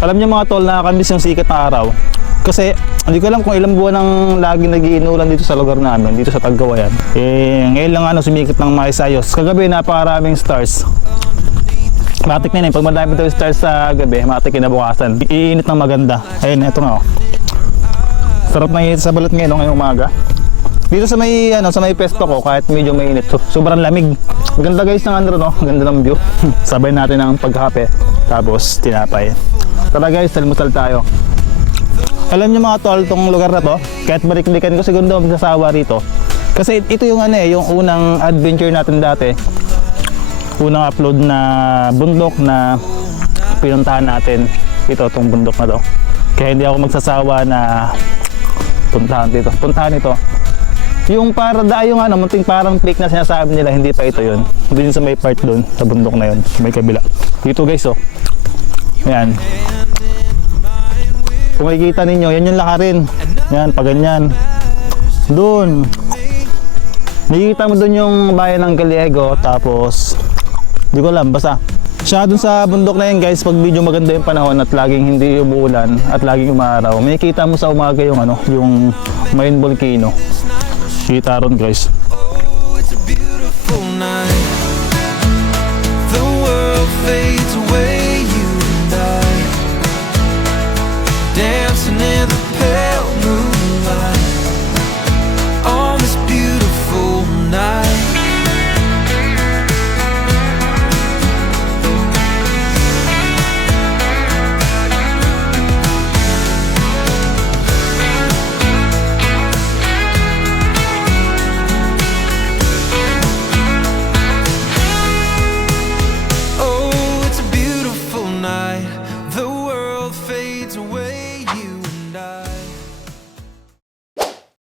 Alam niyo mga tol, nakakamiss yung sikat na araw. Kasi hindi ko alam kung ilang buwan ang lagi nag-iinulan dito sa lugar namin, dito sa Tagkawayan. Ngayon lang sumikat ng maayos-ayos. Kagabi napakaraming stars. Matik na yun, pag madami tayo stars sa gabi, matik kinabukasan. Iinit ng maganda. Ayun, eto nga Sarap na init sa balat ngayon, ngayong umaga. Dito sa may sa may pesto ko, kahit medyo mainit, sobrang lamig. Maganda guys ng ganda ng view. Sabay natin ang pagkape, tapos tinapay. Tara guys, almusal tayo. Alam niyo mga tol, tong lugar na to, kahit balik-balikan ko siguro magsasawa rito. Kasi ito yung yung unang adventure natin dati. Unang upload na bundok na pinuntahan natin. Ito, tong bundok na to. Kaya hindi ako magsasawa na puntahan ito. Yung munting parang peak na sinasabi nila, hindi pa ito yun. Doon sa may part doon, sa bundok na yun, sa may kabila. Dito guys, ayan. Kung makikita ninyo, yan yung lakarin. Yan, paganyan. Doon. Makikita mo doon yung bayan ng Gallego, tapos, di ko alam, basta. Siya doon sa bundok na yan guys, pag medyo maganda yung panahon at laging hindi umuulan at laging umaraw, makikita mo sa umaga yung yung main volcano. Kita ron guys.